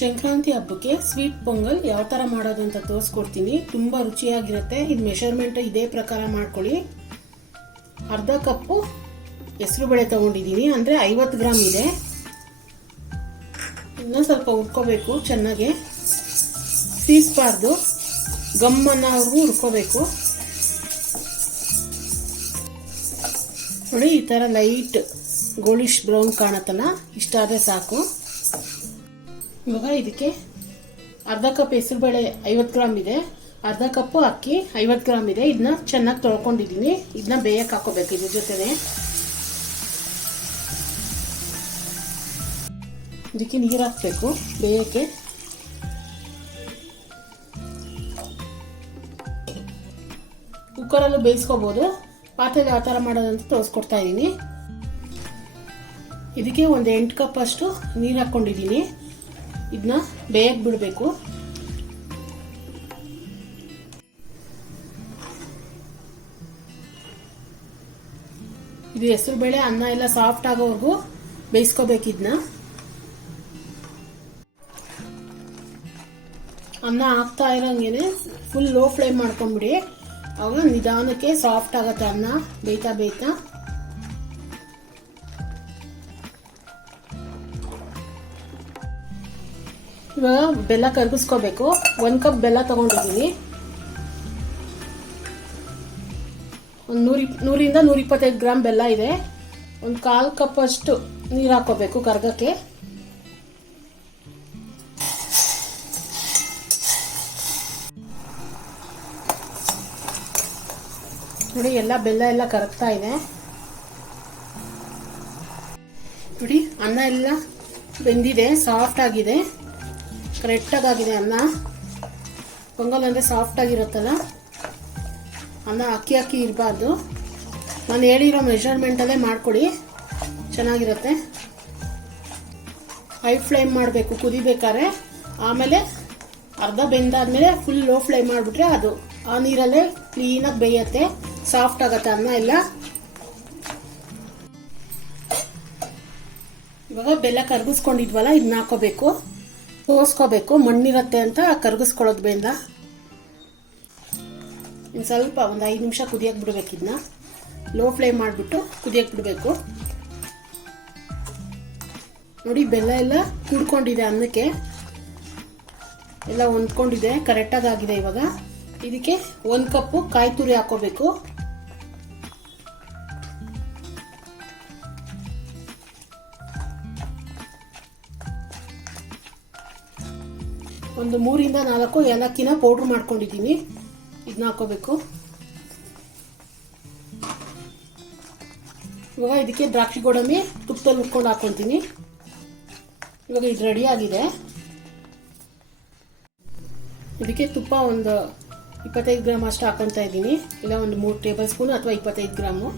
ಸಂಕ್ರಾಂತಿ ಹಬ್ಬಕ್ಕೆ ಸ್ವೀಟ್ ಪೊಂಗಲ್ ಯಾವ ಥರ ಮಾಡೋದು ಅಂತ ತೋರಿಸ್ಕೊಡ್ತೀನಿ. ತುಂಬ ರುಚಿಯಾಗಿರುತ್ತೆ. ಇದು ಮೆಷರ್ಮೆಂಟ್ ಇದೇ ಪ್ರಕಾರ ಮಾಡ್ಕೊಳ್ಳಿ. ಅರ್ಧ ಕಪ್ಪು ಹೆಸರುಬೇಳೆ ತೊಗೊಂಡಿದ್ದೀನಿ, ಅಂದರೆ 50 ಗ್ರಾಮ್ ಇದೆ. ಇನ್ನೂ ಸ್ವಲ್ಪ ಹುರ್ಕೋಬೇಕು, ಚೆನ್ನಾಗಿ ಸೀಸ್ಬಾರ್ದು, ಗಮ್ಮನ್ನವರೆಗೂ ಹುರ್ಕೋಬೇಕು. ನೋಡಿ, ಈ ಥರ ಲೈಟ್ ಗೋಲ್ಡಿಶ್ ಬ್ರೌನ್ ಕಾಣತ್ತಲ್ಲ, ಇಷ್ಟಾದರೆ ಸಾಕು. ಇವಾಗ ಇದಕ್ಕೆ ಅರ್ಧ ಕಪ್ ಹೆಸರುಬೇಳೆ 50 ಗ್ರಾಮ್ ಇದೆ, ಅರ್ಧ ಕಪ್ಪು ಅಕ್ಕಿ 50 ಗ್ರಾಮ್ ಇದೆ. ಇದನ್ನ ಚೆನ್ನಾಗಿ ತೊಳ್ಕೊಂಡಿದ್ದೀನಿ. ಇದನ್ನ ಬೇಯಕ್ಕೆ ಹಾಕೋಬೇಕು. ಇದ್ರ ಜೊತೆನೆ ಇದಕ್ಕೆ ನೀರು ಹಾಕಬೇಕು ಬೇಯಕ್ಕೆ. ಕುಕ್ಕರಲ್ಲೂ ಬೇಯಿಸ್ಕೋಬೋದು, ಪಾತ್ರೆಗೆ ಯಾವ ಥರ ಮಾಡೋದಂತ ತೋರಿಸ್ಕೊಡ್ತಾ ಇದ್ದೀನಿ. ಇದಕ್ಕೆ ಒಂದು 8 ಕಪ್ ಅಷ್ಟು ನೀರು ಹಾಕ್ಕೊಂಡಿದ್ದೀನಿ. ಇದನ್ನ ಬೇಯಕ್ಕೆ ಬಿಡಬೇಕು. ಇದು ಹೆಸರುಬೇಳೆ ಅನ್ನ ಎಲ್ಲ ಸಾಫ್ಟ್ ಆಗೋವರೆಗೂ ಬೇಯಿಸ್ಕೋಬೇಕು. ಇದನ್ನ ಅನ್ನ ಹಾಕ್ತಾ ಇರೋಂಗೇನೆ ಫುಲ್ ಲೋ ಫ್ಲೇಮ್ ಮಾಡ್ಕೊಂಡ್ಬಿಡಿ. ಅವಾಗ ನಿಧಾನಕ್ಕೆ ಸಾಫ್ಟ್ ಆಗುತ್ತೆ ಅನ್ನ ಬೇಯ್ತಾ ಬೇಯ್ತಾ. ಇವಾಗ ಬೆಲ್ಲ ಕರಗಿಸ್ಕೋಬೇಕು. 1 ಕಪ್ ಬೆಲ್ಲ ತಗೊಂಡಿದ್ದೀನಿ. ಒಂದು 100ರಿಂದ 125 ಗ್ರಾಮ್ ಬೆಲ್ಲ ಇದೆ. ಒಂದು 1/4 ಕಪ್ ಅಷ್ಟು ನೀರು ಹಾಕೋಬೇಕು ಕರ್ಗಕ್ಕೆ. ನೋಡಿ, ಬೆಲ್ಲ ಎಲ್ಲ ಕರಗ್ತಾ ಇದೆ. ನೋಡಿ, ಅನ್ನ ಎಲ್ಲ ಬೆಂದಿದೆ, ಸಾಫ್ಟ್ ಆಗಿದೆ, ಕರೆಕ್ಟಾಗಿದೆ ಅನ್ನ. ಪೊಂಗಲ್ ಅಂದರೆ ಸಾಫ್ಟ್ ಆಗಿರುತ್ತಲ್ಲ, ಅನ್ನ ಅಕ್ಕಿ ಅಕ್ಕಿ ಇರಬಾರ್ದು. ನಾನು ಹೇಳಿರೋ ಮೆಷರ್ಮೆಂಟಲ್ಲೇ ಮಾಡಿಕೊಡಿ, ಚೆನ್ನಾಗಿರುತ್ತೆ. ಹೈ ಫ್ಲೇಮ್ ಮಾಡಬೇಕು ಕುದಿಬೇಕಾದ್ರೆ. ಆಮೇಲೆ ಅರ್ಧ ಬೆಂದಾದ್ಮೇಲೆ ಫುಲ್ ಲೋ ಫ್ಲೇಮ್ ಮಾಡಿಬಿಟ್ರೆ ಅದು ಆ ನೀರಲ್ಲೇ ಕ್ಲೀನಾಗಿ ಬೇಯುತ್ತೆ, ಸಾಫ್ಟ್ ಆಗುತ್ತೆ ಅನ್ನ ಎಲ್ಲ. ಇವಾಗ ಬೆಲ್ಲ ಕರಗಿಸ್ಕೊಂಡಿದ್ವಲ್ಲ, ಇದನ್ನ ಹಾಕೋಬೇಕು, ಸೋಸ್ಕೋಬೇಕು. ಮಣ್ಣಿರುತ್ತೆ ಅಂತ ಕರಗಿಸ್ಕೊಳ್ಳೋದು ಬೇಡ. ಇನ್ನು ಸ್ವಲ್ಪ ಒಂದು 5 ನಿಮಿಷ ಕುದಿಯಕ್ಕೆ ಬಿಡಬೇಕು. ಇದನ್ನ ಲೋ ಫ್ಲೇಮ್ ಮಾಡಿಬಿಟ್ಟು ಕುದಿಯಕ್ಕೆ ಬಿಡಬೇಕು. ನೋಡಿ, ಬೆಲ್ಲ ಎಲ್ಲ ಕುಡ್ಕೊಂಡಿದೆ, ಅನ್ನಕ್ಕೆ ಎಲ್ಲ ಹೊಂದ್ಕೊಂಡಿದೆ, ಕರೆಕ್ಟಾಗಿದೆ. ಇವಾಗ ಇದಕ್ಕೆ 1 ಕಪ್ಪು ಕಾಯಿ ತುರಿ ಹಾಕೋಬೇಕು. ಒಂದು 3ರಿಂದ 4 ಏಲಕ್ಕಿನ ಪೌಡ್ರ್ ಮಾಡ್ಕೊಂಡಿದ್ದೀನಿ, ಇದನ್ನ ಹಾಕೋಬೇಕು. ಇವಾಗ ಇದಕ್ಕೆ ದ್ರಾಕ್ಷಿ ಗೋಡಂಬಿ ತುಪ್ಪದಲ್ಲಿ ಹುರ್ಕೊಂಡು ಹಾಕೊತೀನಿ. ಇವಾಗ ಇದು ರೆಡಿ ಆಗಿದೆ. ಇದಕ್ಕೆ ತುಪ್ಪ ಒಂದು 25 ಗ್ರಾಮ್ ಅಷ್ಟು ಹಾಕೊತಾ ಇದ್ದೀನಿ, ಇಲ್ಲ ಒಂದು 3 ಟೇಬಲ್ ಸ್ಪೂನ್ ಅಥವಾ 25 ಗ್ರಾಮು.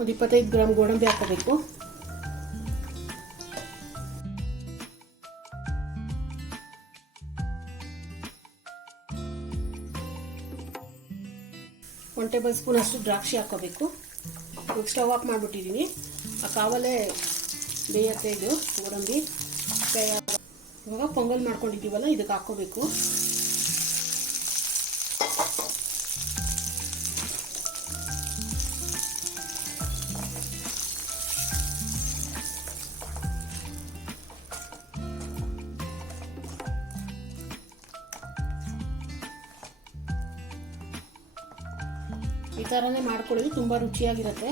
ಒಂದು 25 ಗ್ರಾಮ್ ಗೋಡಂಬಿ ಹಾಕೋಬೇಕು. ಒಂದು ಟೇಬಲ್ ಸ್ಪೂನ್ ಅಷ್ಟು ದ್ರಾಕ್ಷಿ ಹಾಕೋಬೇಕು. ಸ್ಟವ್ ಆಫ್ ಮಾಡಿಬಿಟ್ಟಿದ್ದೀನಿ. ಆ ಕಾವಲ್ಲೇ ಬೇಯತ್ತೆ ಇದು ಗೋಡಂಬಿ. ಇವಾಗ ಪೊಂಗಲ್ ಮಾಡ್ಕೊಂಡಿದ್ದೀವಲ್ಲ, ಇದಕ್ಕೆ ಹಾಕೋಬೇಕು. ಈ ಥರನೇ ಮಾಡ್ಕೊಳ್ಳಿ, ತುಂಬ ರುಚಿಯಾಗಿರುತ್ತೆ.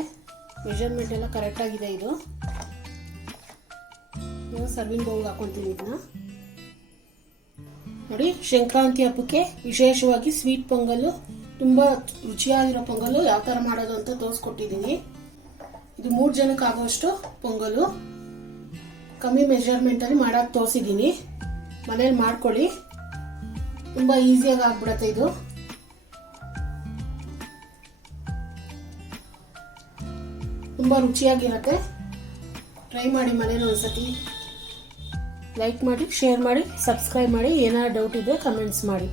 ಮೆಷರ್ಮೆಂಟ್ ಎಲ್ಲ ಕರೆಕ್ಟಾಗಿದೆ. ಇದು ಸರ್ವಿಂಗ್ ಬೌಲ್ಗೆ ಹಾಕೊತೀನಿ. ಇದನ್ನ ನೋಡಿ, ಸಂಕ್ರಾಂತಿ ಹಬ್ಬಕ್ಕೆ ವಿಶೇಷವಾಗಿ ಸ್ವೀಟ್ ಪೊಂಗಲ್ಲು, ತುಂಬ ರುಚಿಯಾಗಿರೋ ಪೊಂಗಲ್ಲು ಯಾವ ಥರ ಮಾಡೋದು ಅಂತ ತೋರಿಸ್ಕೊಟ್ಟಿದ್ದೀನಿ. ಇದು 3 ಜನಕ್ಕೆ ಆಗೋಷ್ಟು ಪೊಂಗಲು. ಕಮ್ಮಿ ಮೆಷರ್ಮೆಂಟಲ್ಲಿ ಮಾಡೋದು ತೋರಿಸಿದ್ದೀನಿ. ಮನೇಲಿ ಮಾಡ್ಕೊಳ್ಳಿ, ತುಂಬ ಈಸಿಯಾಗಿ ಆಗ್ಬಿಡತ್ತೆ. ಇದು ತುಂಬ ರುಚಿಯಾಗಿರುತ್ತೆ. ಟ್ರೈ ಮಾಡಿ ಮನೇಲಿ ಒಂದ್ಸತಿ. ಲೈಕ್ ಮಾಡಿ, ಶೇರ್ ಮಾಡಿ, ಸಬ್ಸ್ಕ್ರೈಬ್ ಮಾಡಿ. ಏನಾದ್ರು ಡೌಟ್ ಇದ್ದರೆ ಕಮೆಂಟ್ಸ್ ಮಾಡಿ.